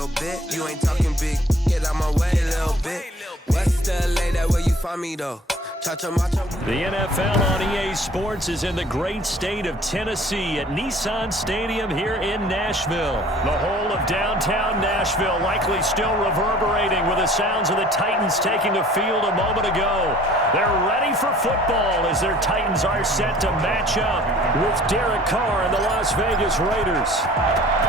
little bit. You ain't talking big, get out my way a little bit. West LA, that where you find me though. The NFL on EA Sports is in the great state of Tennessee at Nissan Stadium here in Nashville. The whole of downtown Nashville likely still reverberating with the sounds of the Titans taking the field a moment ago. They're ready for football as their Titans are set to match up with Derek Carr and the Las Vegas Raiders.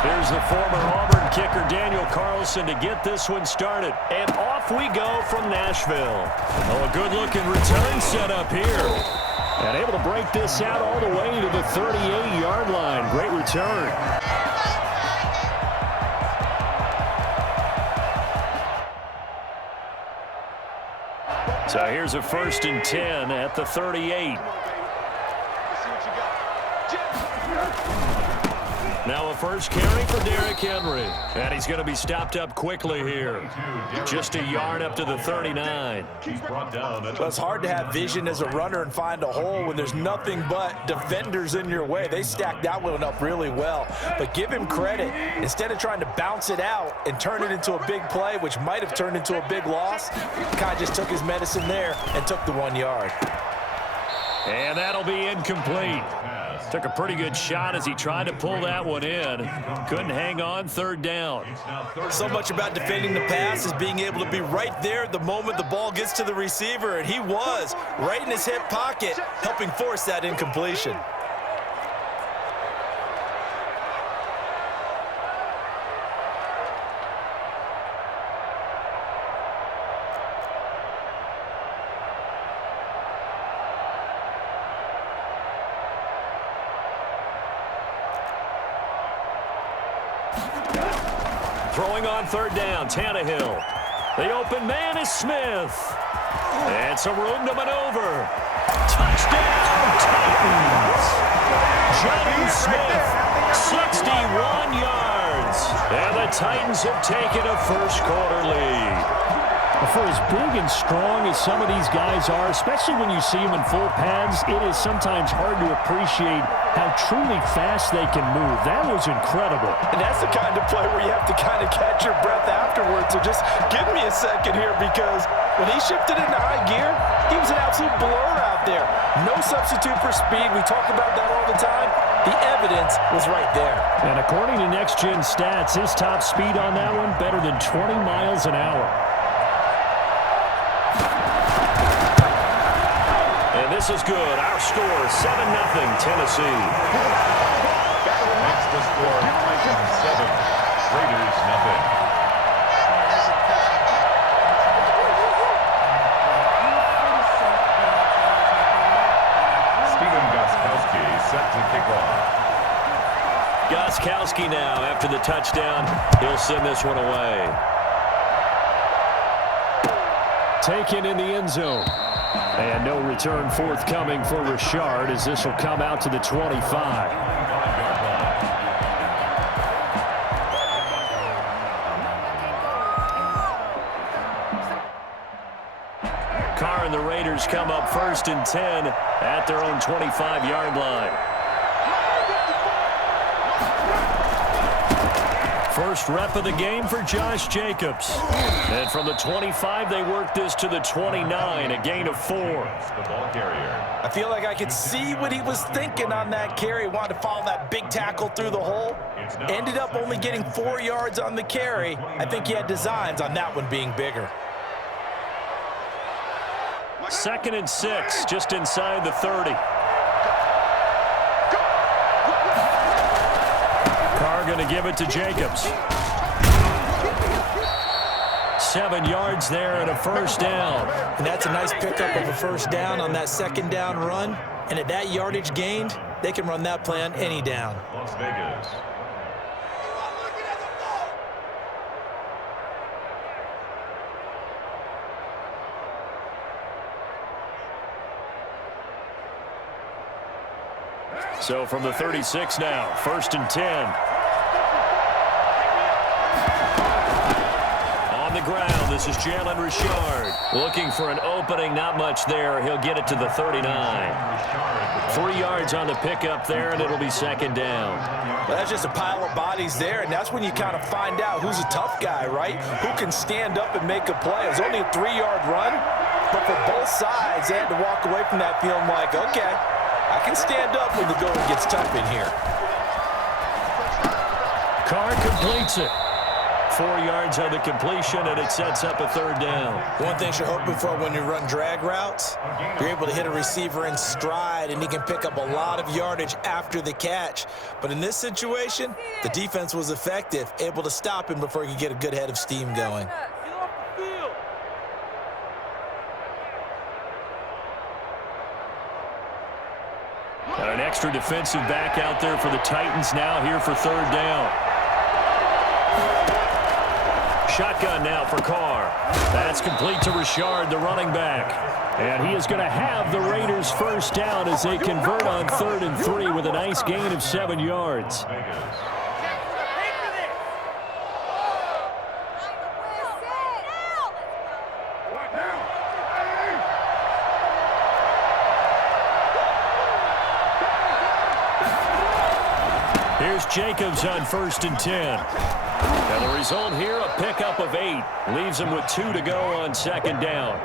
Here's the former Auburn kicker Daniel Carlson to get this one started. And off we go from Nashville. Oh, a good-looking return set up here. And able to break this out all the way to the 38-yard line. Great return. So here's a 1st and 10 at the 38. Now a first carry for Derrick Henry. And he's going to be stopped up quickly here. Just a yard up to the 39. Well, it's hard to have vision as a runner and find a hole when there's nothing but defenders in your way. They stacked that one up really well. But give him credit. Instead of trying to bounce it out and turn it into a big play, which might have turned into a big loss, Kai just took his medicine there and took the 1 yard. And that'll be incomplete. Took a pretty good shot as he tried to pull that one in. Couldn't hang on, 3rd down. So much about defending the pass is being able to be right there the moment the ball gets to the receiver, and he was right in his hip pocket, helping force that incompletion. Throwing on 3rd down, Tannehill. The open man is Smith. And some room to maneuver. Touchdown, Titans! Johnny Smith, 61 yards. And the Titans have taken a first-quarter lead. For as big and strong as some of these guys are, especially when you see them in full pads, it is sometimes hard to appreciate how truly fast they can move. That was incredible. And that's the kind of play where you have to kind of catch your breath afterwards. So just give me a second here, because when he shifted into high gear, he was an absolute blur out there. No substitute for speed. We talk about that all the time. The evidence was right there. And according to Next Gen Stats, his top speed on that one, better than 20 miles an hour. This is good. Our score, 7-0 Tennessee. Next the score, Titans 7, Raiders 0. Steven Gostkowski set to kick off. Gostkowski now after the touchdown. He'll send this one away. Taken in the end zone. And no return forthcoming for Richard as this will come out to the 25. Carr and the Raiders come up 1st and 10 at their own 25-yard line. First rep of the game for Josh Jacobs. And from the 25, they work this to the 29, a gain of 4. The ball carrier. I feel like I could see what he was thinking on that carry. Wanted to follow that big tackle through the hole. Ended up only getting 4 yards on the carry. I think he had designs on that one being bigger. 2nd and 6, just inside the 30. Carr going to give it to Jacobs. 7 yards there and a 1st down. And that's a nice pickup of a 1st down on that 2nd down run. And at that yardage gained, they can run that play on any down. Las Vegas. So from the 36 now, 1st and 10. On the the ground. This is Jalen Richard. Looking for an opening, not much there. He'll get it to the 39. 3 yards on the pickup there, and it'll be second down. Well, that's just a pile of bodies there, and that's when you kind of find out who's a tough guy, right? Who can stand up and make a play. It was only a 3-yard run, but for both sides, they had to walk away from that feeling like, okay, I can stand up when the going gets tough in here. Carr completes it. 4 yards on the completion, and it sets up a third down. One thing you're hoping for when you run drag routes, you're able to hit a receiver in stride, and he can pick up a lot of yardage after the catch. But in this situation, the defense was effective, able to stop him before he could get a good head of steam going. Got an extra defensive back out there for the Titans now here for third down. Shotgun now for Carr. That's complete to Richard, the running back. And he is going to have the Raiders first down as they convert on 3rd and 3 with a nice gain of 7 yards. Here's Jacobs on 1st and 10. And the result here, a pickup of 8. Leaves him with 2 to go on 2nd down.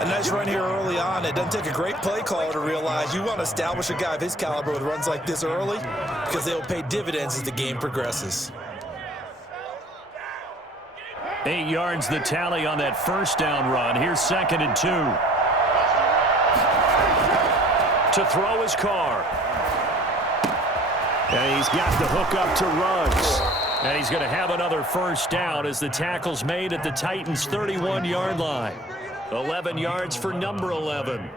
A nice run here early on. It doesn't take a great play caller to realize you want to establish a guy of his caliber with runs like this early because they'll pay dividends as the game progresses. 8 yards the tally on that first down run. Here's 2nd and 2. To throw his Carr. And he's got the hook up to Ruggs. And he's going to have another first down as the tackle's made at the Titans' 31-yard line. 11 yards for number 11.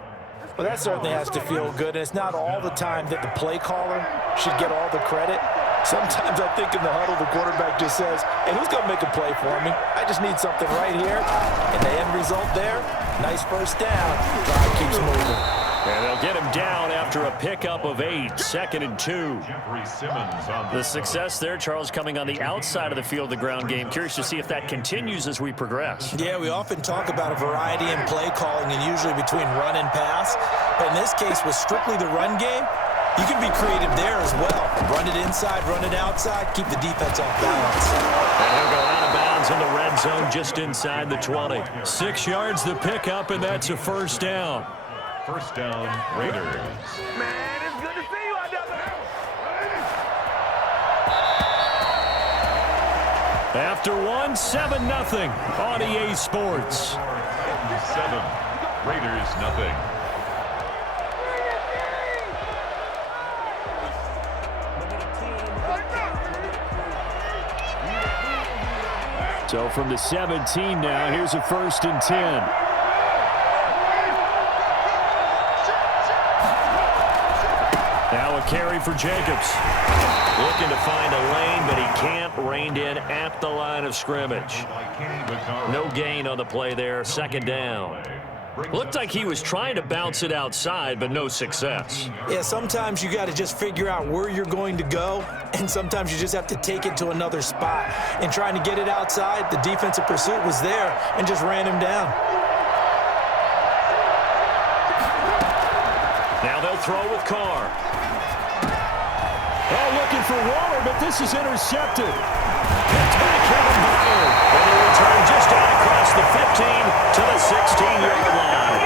Well, that certainly has to feel good, and it's not all the time that the play caller should get all the credit. Sometimes I think in the huddle, the quarterback just says, hey, who's going to make a play for me? I just need something right here. And the end result there, nice first down. Drive keeps moving. And they'll get him down after a pickup of 8, 2nd and 2. The success there, Charles, coming on the outside of the field, the ground game. Curious to see if that continues as we progress. Yeah, we often talk about a variety in play calling and usually between run and pass. But in this case, with strictly the run game, you can be creative there as well. Run it inside, run it outside, keep the defense off balance. And he'll go out of bounds in the red zone just inside the 20. 6 yards the pickup, and that's a first down. First down, Raiders. Man, it's good to see you out there. After 1, 7-0 on EA Sports. 7, Raiders nothing. So from the 17 now, here's a 1st and 10. Now a carry for Jacobs. Looking to find a lane, but he can't. Reined in at the line of scrimmage. No gain on the play there. 2nd down. Looked like he was trying to bounce it outside, but no success. Yeah, sometimes you got to just figure out where you're going to go, and sometimes you just have to take it to another spot. And trying to get it outside, the defensive pursuit was there and just ran him down. Now they'll throw with Carr. Oh, looking for Waller, but this is intercepted. Picked by Kevin Byard. And they return just out across the 15 to the 16-yard line.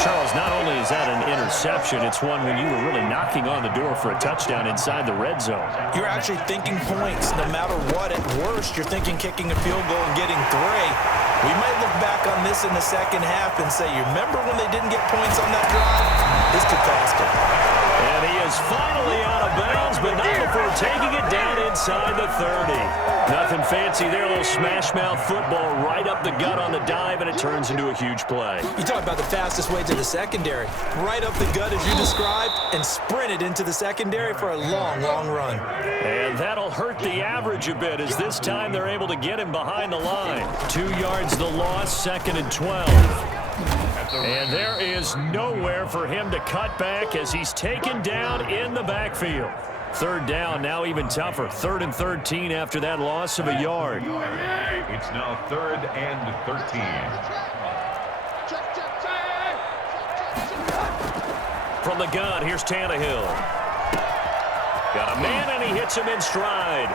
Charles, not only is that an interception, it's one when you were really knocking on the door for a touchdown inside the red zone. You're actually thinking points no matter what. At worst, you're thinking kicking a field goal and getting 3. We might look back on this in the second half and say, you remember when they didn't get points on that drive? This could cost them. And he is finally out of bounds, but not before taking it down inside the 30. Nothing fancy there, a little smash-mouth football right up the gut on the dive, and it turns into a huge play. You talk about the fastest way to the secondary. Right up the gut as you described, and sprinted into the secondary for a long, long run. And that'll hurt the average a bit, as this time they're able to get him behind the line. 2 yards the loss, 2nd and 12. And there is nowhere for him to cut back as he's taken down in the backfield. Third down, now even tougher. 3rd and 13 after that loss of a yard. It's now 3rd and 13. From the gun, here's Tannehill. Got a man, and he hits him in stride.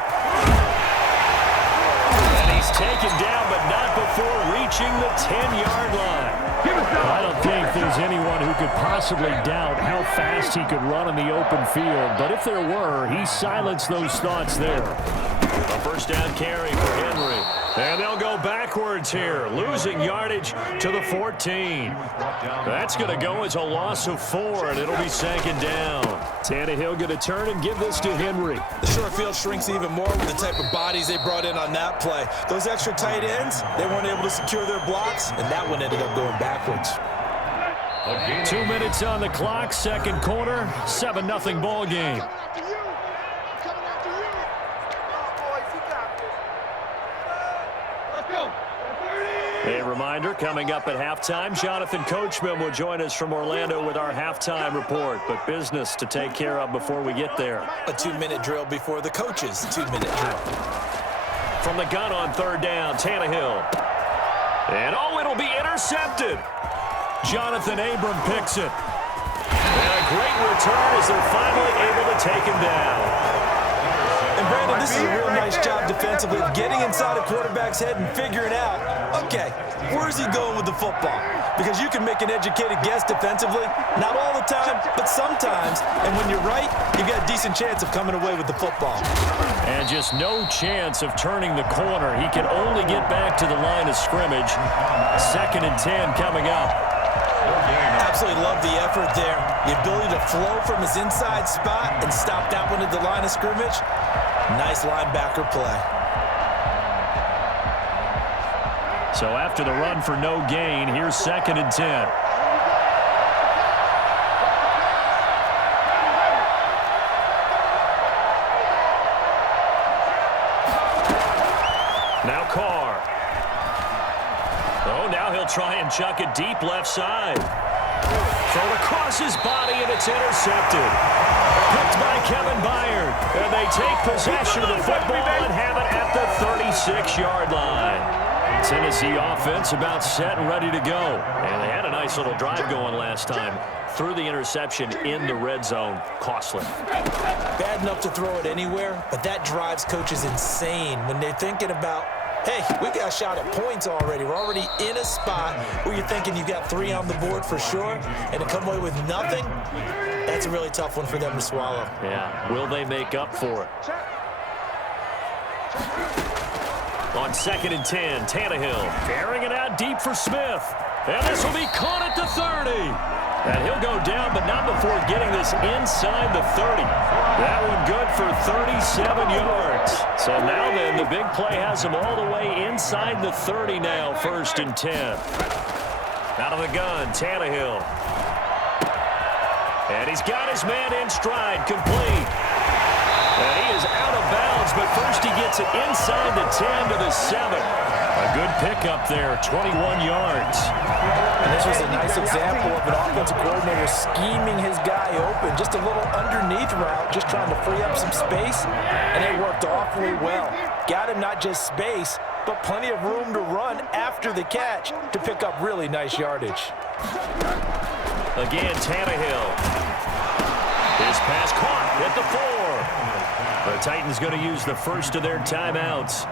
And he's taken down, but not before reaching the 10-yard line. I don't think there's anyone who could possibly doubt how fast he could run in the open field. But if there were, he silenced those thoughts there. A first down carry for Henry. And they'll go backwards here, losing yardage to the 14. That's going to go as a loss of 4, and it'll be 2nd down. Tannehill going to turn and give this to Henry. The short field shrinks even more with the type of bodies they brought in on that play. Those extra tight ends, they weren't able to secure their blocks, and that one ended up going backwards. 2 minutes on the clock, 2nd quarter, 7-0 ball game. A reminder, coming up at halftime, Jonathan Coachman will join us from Orlando with our halftime report, but business to take care of before we get there. A 2-minute drill before the coach's 2-minute drill. From the gun on 3rd down, Tannehill. And it'll be intercepted. Jonathan Abram picks it. And a great return as they're finally able to take him down. And Brandon, this is a real nice job defensively of getting inside a quarterback's head and figuring out, okay, where's he going with the football? Because you can make an educated guess defensively, not all the time, but sometimes. And when you're right, you've got a decent chance of coming away with the football. And just no chance of turning the corner. He can only get back to the line of scrimmage. 2nd and 10 coming up. Absolutely love the effort there. The ability to flow from his inside spot and stop that one at the line of scrimmage. Nice linebacker play. So after the run for no gain, here's 2nd and 10. Now Carr. Oh, now he'll try and chuck it deep left side. Thrown across his body, and it's intercepted. Picked by Kevin Byard. And they take possession of the football and have it at the 36-yard line. Tennessee offense about set and ready to go. And they had a nice little drive going last time. Threw the interception in the red zone. Costly. Bad enough to throw it anywhere, but that drives coaches insane when they're thinking about, hey, we got a shot at points already. We're already in a spot where you're thinking you got 3 on the board for sure, and to come away with nothing, that's a really tough one for them to swallow. Yeah, will they make up for it? On 2nd and 10, Tannehill carrying it out deep for Smith. And this will be caught at the 30. And he'll go down, but not before getting this inside the 30. That one good for 37 yards. So now then, the big play has him all the way inside the 30 now, 1st and 10. Out of the gun, Tannehill. And he's got his man in stride, complete. And he is out of bounds, but first he gets it inside the 10 to the 7. A good pickup there, 21 yards. And this was a nice example of an offensive coordinator scheming his guy open. Just a little underneath route, just trying to free up some space, and it worked awfully well. Got him not just space, but plenty of room to run after the catch to pick up really nice yardage. Again, Tannehill. His pass caught at the 4. The Titans going to use the first of their timeouts,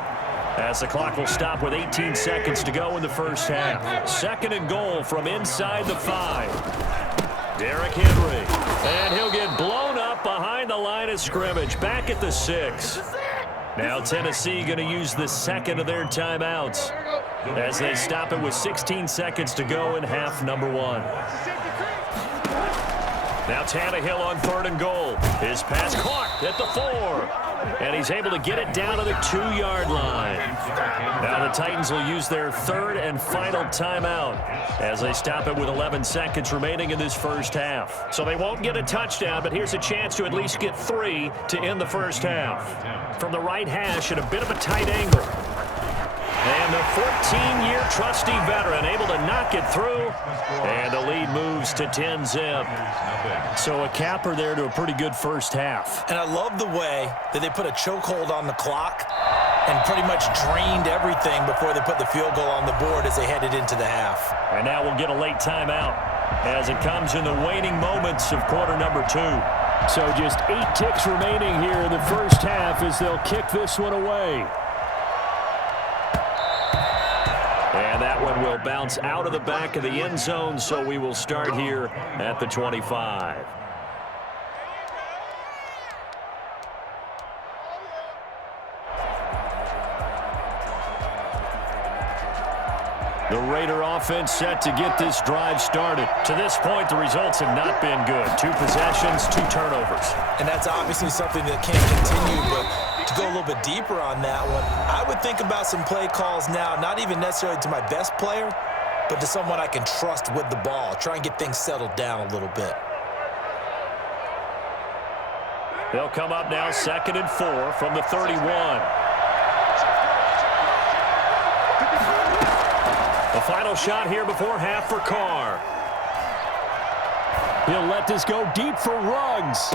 as the clock will stop with 18 seconds to go in the first half. 2nd and goal from inside the 5. Derrick Henry. And he'll get blown up behind the line of scrimmage, back at the 6. Now Tennessee going to use the 2nd of their timeouts as they stop it with 16 seconds to go in half number 1. Now Tannehill on 3rd and goal. His pass caught at the 4. And he's able to get it down to the 2-yard line. Now the Titans will use their 3rd and final timeout as they stop it with 11 seconds remaining in this first half. So they won't get a touchdown, but here's a chance to at least get 3 to end the first half. From the right hash at a bit of a tight angle. And the 14-year trusty veteran able to knock it through. And the lead moves to 10-zip. So a capper there to a pretty good first half. And I love the way that they put a chokehold on the clock and pretty much drained everything before they put the field goal on the board as they headed into the half. And now we'll get a late timeout as it comes in the waning moments of quarter number 2. So just 8 ticks remaining here in the first half as they'll kick this one away. And that one will bounce out of the back of the end zone, so we will start here at the 25. The Raider offense set to get this drive started. To this point, the results have not been good. 2 possessions, 2 turnovers. And that's obviously something that can't continue, but to go a little bit deeper on that one, I would think about some play calls now, not even necessarily to my best player, but to someone I can trust with the ball. Try and get things settled down a little bit. They'll come up now 2nd and 4 from the 31. The final shot here before half for Carr. He'll let this go deep for Ruggs.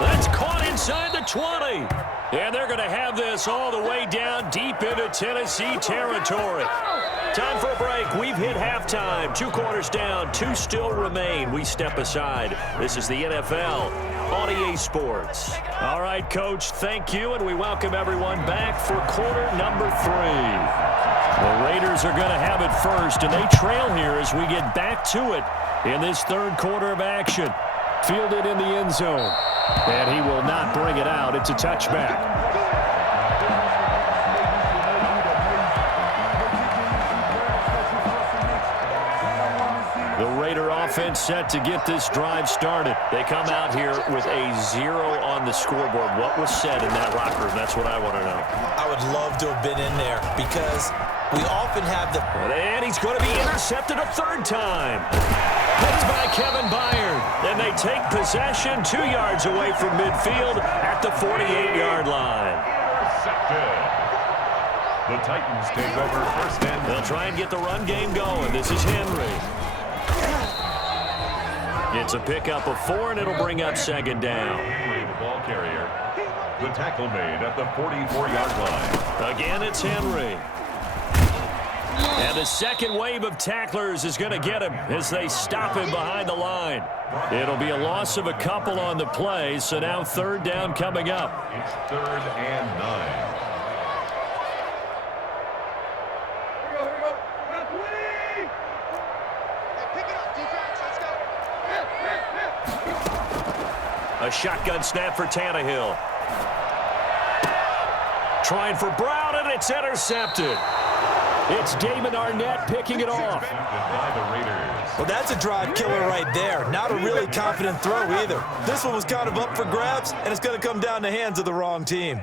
That's caught inside the 20. And they're going to have this all the way down deep into Tennessee territory. Time for a break. We've hit halftime. 2 quarters down. 2 still remain. We step aside. This is the NFL on EA Sports. All right, Coach, thank you, and we welcome everyone back for quarter number 3. The Raiders are going to have it first, and they trail here as we get back to it in this 3rd quarter of action. Fielded in the end zone, and he will not bring it out. It's a touchback. The Raider offense set to get this drive started. They come out here with a 0 on the scoreboard. What was said in that locker room? That's what I want to know. I would love to have been in there because we often have the... And he's going to be intercepted a 3rd time. Picked by Kevin Byard. And they take possession 2 yards away from midfield at the 48-yard line. Intercepted. The Titans take over first and... They'll try and get the run game going. This is Henry. It's a pickup of 4, and it'll bring up 2nd down. The ball carrier. The tackle made at the 44-yard line. Again, it's Henry. And the 2nd wave of tacklers is going to get him as they stop him behind the line. It'll be a loss of a couple on the play, so now 3rd down coming up. It's 3rd and 9. A shotgun snap for Tannehill. Trying for Brown, and it's intercepted. It's Damon Arnett picking it off. Well, that's a drive killer right there. Not a really confident throw either. This one was kind of up for grabs, and it's going to come down the hands of the wrong team.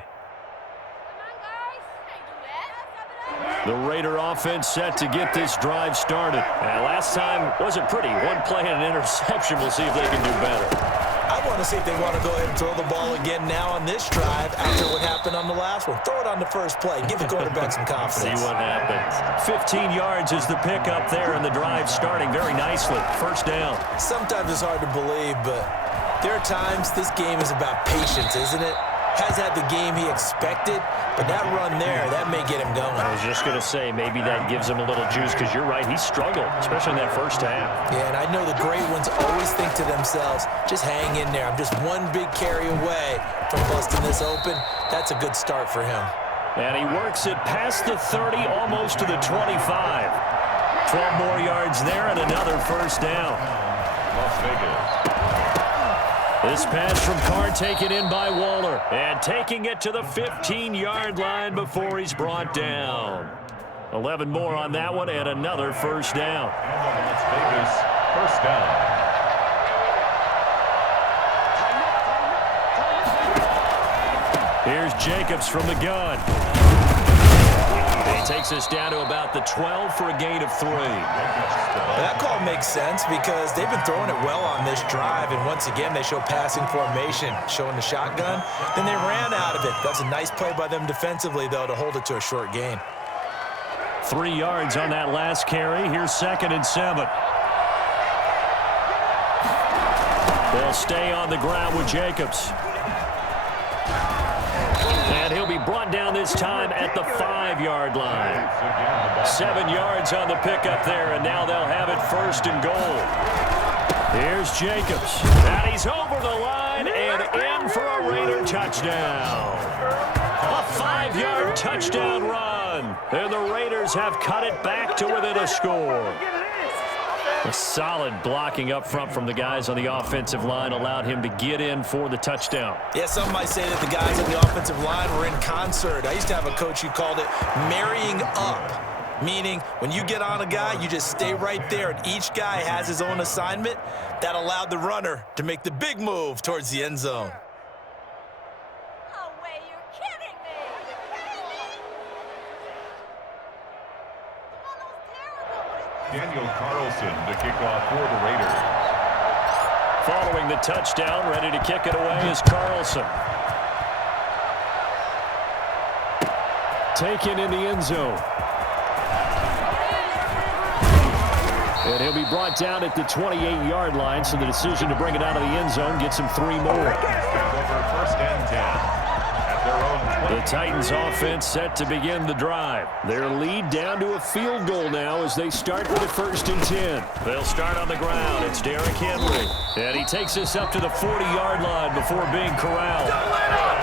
The Raider offense set to get this drive started. Last time wasn't pretty. 1 play and an interception. We'll see if they can do better. I want to see if they want to go ahead and throw the ball again now on this drive after what happened on the last one. Throw it on the first play. Give the quarterback some confidence. See what happens. 15 yards is the pickup there, and the drive starting very nicely. 1st down. Sometimes it's hard to believe, but there are times this game is about patience, isn't it? Has had the game he expected, but that run there, that may get him going. I was just going to say, maybe that gives him a little juice, because you're right, he struggled, especially in that first half. Yeah, and I know the great ones always think to themselves, just hang in there. I'm just 1 big carry away from busting this open. That's a good start for him. And he works it past the 30, almost to the 25. 12 more yards there and another 1st down. Las Vegas. This pass from Carr taken in by Waller. And taking it to the 15-yard line before he's brought down. 11 more on that one and another 1st down. Las Vegas, 1st down. Here's Jacobs from the gun. He takes us down to about the 12 for a gain of 3. That call makes sense because they've been throwing it well on this drive, and once again they show passing formation, showing the shotgun. Then they ran out of it. That's a nice play by them defensively, though, to hold it to a short gain. 3 yards on that last carry. Here's 2nd and 7. They'll stay on the ground with Jacobs. And he'll be brought down this time at the 5-yard line. 7 yards on the pickup there, and now they'll have it 1st and goal. Here's Jacobs. And he's over the line and in for a Raider touchdown. A 5-yard touchdown run. And the Raiders have cut it back to within a score. A solid blocking up front from the guys on the offensive line allowed him to get in for the touchdown. Yeah, some might say that the guys on the offensive line were in concert. I used to have a coach who called it marrying up, meaning when you get on a guy, you just stay right there, and each guy has his own assignment. That allowed the runner to make the big move towards the end zone. No way, you're kidding me! Daniel Carlson to kick off for the Raiders. Following the touchdown, ready to kick it away is Carlson. Taken in the end zone. And he'll be brought down at the 28-yard line, so the decision to bring it out of the end zone gets him 3 more. First and 10 at their own 20. The Titans offense set to begin the drive. Their lead down to a field goal now as they start with a 1st and 10. They'll start on the ground. It's Derrick Henry. And he takes us up to the 40-yard line before being corralled.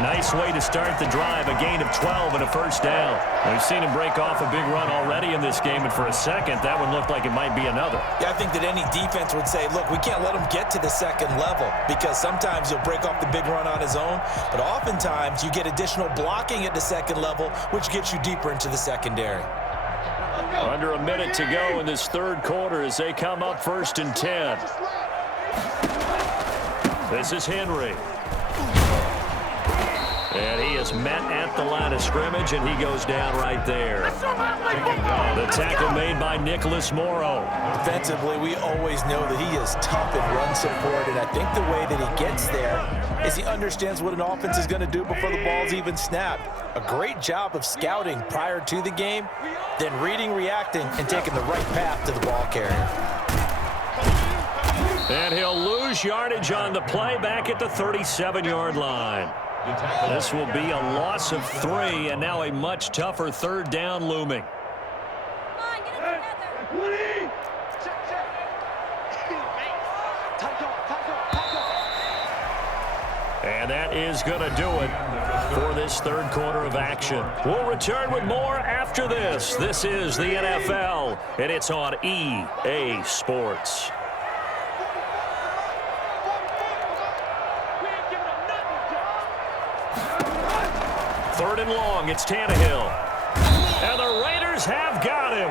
Nice way to start the drive, a gain of 12 and a 1st down. We've seen him break off a big run already in this game, and for a second, that one looked like it might be another. Yeah, I think that any defense would say, look, we can't let him get to the 2nd level, because sometimes he'll break off the big run on his own, but oftentimes you get additional blocking at the 2nd level, which gets you deeper into the secondary. Under a minute to go in this 3rd quarter as they come up 1st and 10. This is Henry. And he is met at the line of scrimmage, and he goes down right there. The tackle made by Nicholas Morrow. Defensively, we always know that he is tough in run support, and I think the way that he gets there is he understands what an offense is going to do before the ball's even snapped. A great job of scouting prior to the game, then reading, reacting, and taking the right path to the ball carrier. And he'll lose yardage on the play back at the 37-yard line. This will be a loss of 3, and now a much tougher 3rd down looming. Come on, get it together! And that is going to do it for this 3rd quarter of action. We'll return with more after this. This is the NFL, and it's on EA Sports. 3rd and long, it's Tannehill. And the Raiders have got him.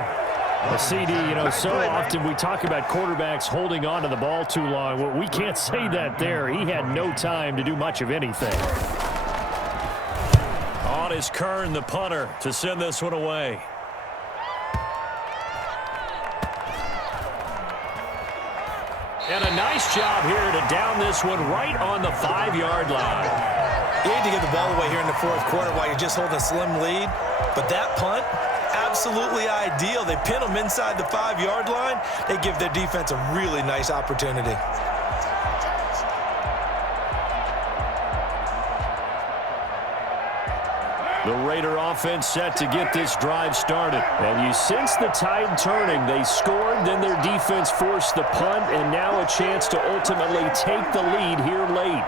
CD, so often we talk about quarterbacks holding on to the ball too long. Well, we can't say that there. He had no time to do much of anything. On is Kern, the punter, to send this one away. And a nice job here to down this one right on the 5-yard line. You need to get the ball away here in the 4th quarter while you're just holding a slim lead. But that punt, absolutely ideal. They pin them inside the 5-yard line. They give their defense a really nice opportunity. The Raider offense set to get this drive started. And you sense the tide turning. They scored, then their defense forced the punt, and now a chance to ultimately take the lead here late.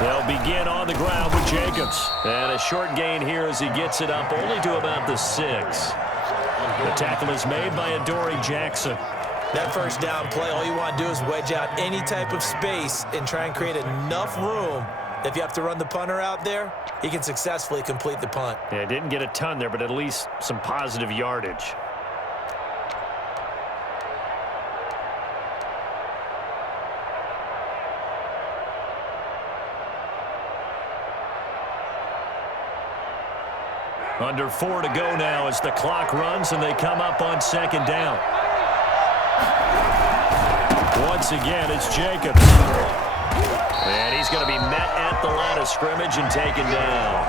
They'll begin on the ground with Jacobs. And a short gain here as he gets it up only to about the 6. The tackle is made by Adoree Jackson. That 1st down play, all you want to do is wedge out any type of space and try and create enough room. If you have to run the punter out there, he can successfully complete the punt. Yeah, didn't get a ton there, but at least some positive yardage. Under 4 to go now as the clock runs and they come up on 2nd down. Once again, it's Jacobs. And he's going to be met at the line of scrimmage and taken down.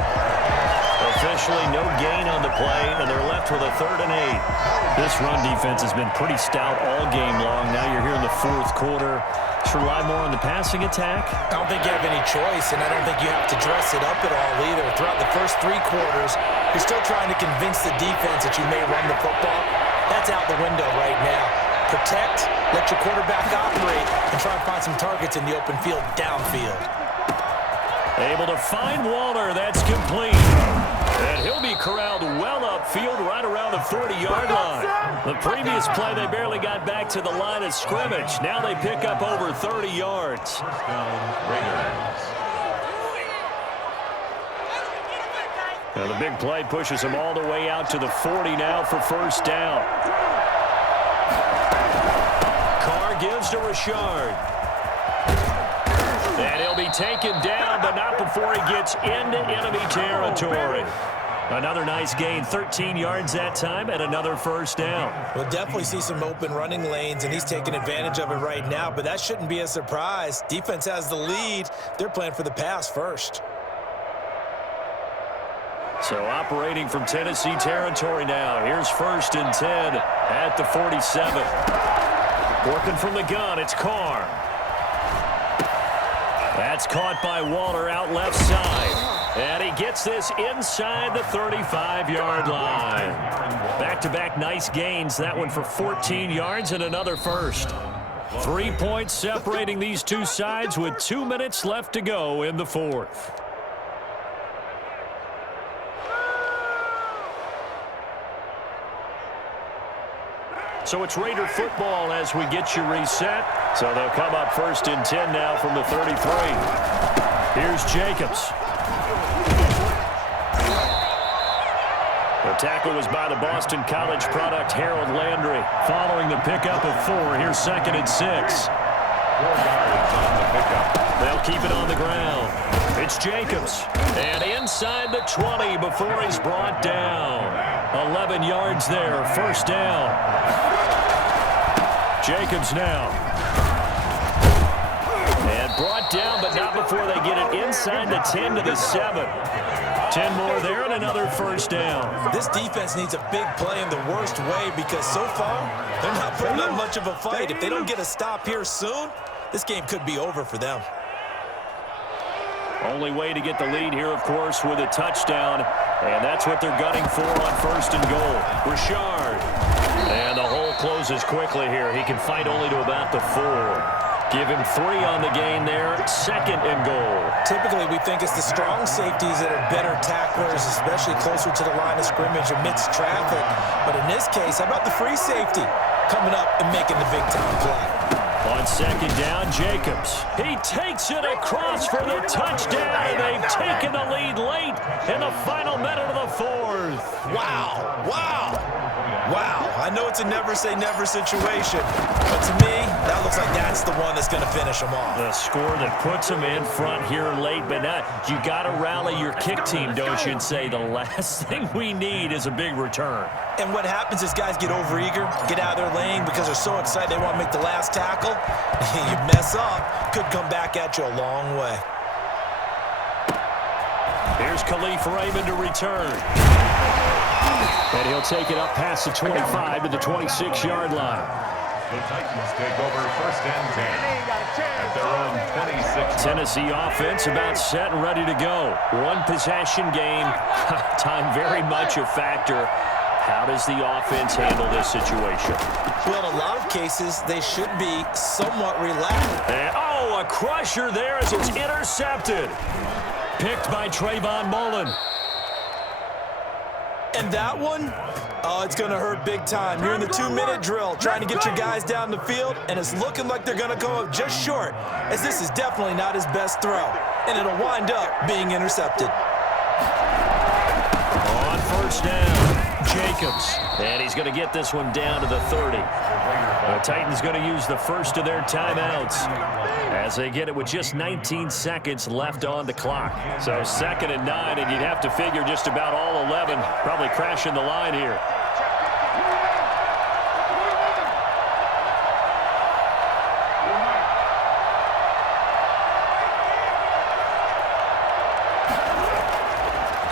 Officially no gain on the play, and they're left with a 3rd and 8. This run defense has been pretty stout all game long. Now you're here in the 4th quarter. Just rely more on the passing attack? I don't think you have any choice, and I don't think you have to dress it up at all either. Throughout the first 3 quarters, you're still trying to convince the defense that you may run the football. That's out the window right now. Protect, let your quarterback operate, and try and find some targets in the open field downfield. Able to find Waller. That's complete. And he'll be corralled well upfield right around the 40-yard line. The previous play, they barely got back to the line of scrimmage. Now they pick up over 30 yards. Now the big play pushes him all the way out to the 40 now for 1st down. Carr gives to Richard. And he'll be taken down, but not before he gets into enemy territory. Another nice gain, 13 yards that time, and another 1st down. We'll definitely see some open running lanes, and he's taking advantage of it right now, but that shouldn't be a surprise. Defense has the lead. They're playing for the pass first. So operating from Tennessee territory now. Here's 1st and 10 at the 47. Working from the gun, it's Carr. That's caught by Waller out left side. And he gets this inside the 35-yard line. Back-to-back nice gains. That one for 14 yards and another 1st. 3 points separating these two sides with 2 minutes left to go in the 4th. So it's Raider football as we get you reset. So they'll come up 1st and 10 now from the 33. Here's Jacobs. The tackle was by the Boston College product Harold Landry. Following the pickup of 4, here's 2nd and 6. 4 yards on the pickup. They'll keep it on the ground. It's Jacobs. And inside the 20 before he's brought down. 11 yards there, 1st down. Jacobs now. And brought down, but not before they get it inside the 10 to the 7. 10 more there and another 1st down. This defense needs a big play in the worst way because so far, they're not putting up much of a fight. If they don't get a stop here soon, this game could be over for them. Only way to get the lead here, of course, with a touchdown. And that's what they're gunning for on 1st and goal. Richard. And the hole closes quickly here. He can fight only to about the 4. Give him 3 on the gain there. 2nd and goal. Typically, we think it's the strong safeties that are better tacklers, especially closer to the line of scrimmage amidst traffic. But in this case, how about the free safety coming up and making the big-time play? On 2nd down, Jacobs. He takes it across for the touchdown, and they've taken the lead late in the final minute of the 4th. Wow, wow, wow. I know it's a never-say-never situation, but to me, that looks like that's the one that's going to finish them off. The score that puts them in front here late, but not. You got to rally your kick team, don't you, and say the last thing we need is a big return. And what happens is guys get overeager, get out of their lane because they're so excited they want to make the last tackle. You mess up, could come back at you a long way. Here's Khalif Raymond to return. And he'll take it up past the 25 to the 26-yard line. The Titans take over 1st and 10 at their own 26. Tennessee offense about set and ready to go. One possession game. Time very much a factor. How does the offense handle this situation? Well, in a lot of cases, they should be somewhat relaxed. And, oh, a crusher there as it's intercepted. Picked by Trayvon Mullen. And that one, oh, it's going to hurt big time. You're in the 2-minute drill trying to get your guys down the field, and it's looking like they're going to go up just short, as this is definitely not his best throw, and it'll wind up being intercepted. On 1st down, Jacobs. And he's going to get this one down to the 30. The Titans going to use the first of their timeouts as they get it with just 19 seconds left on the clock. So 2nd and 9, and you'd have to figure just about all 11 probably crashing the line here.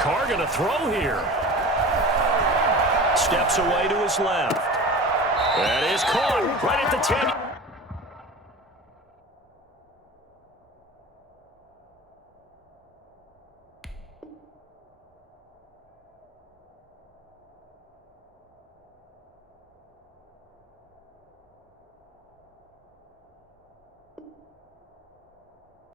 Carr going to throw here. Steps away to his left. That is caught right at the 10.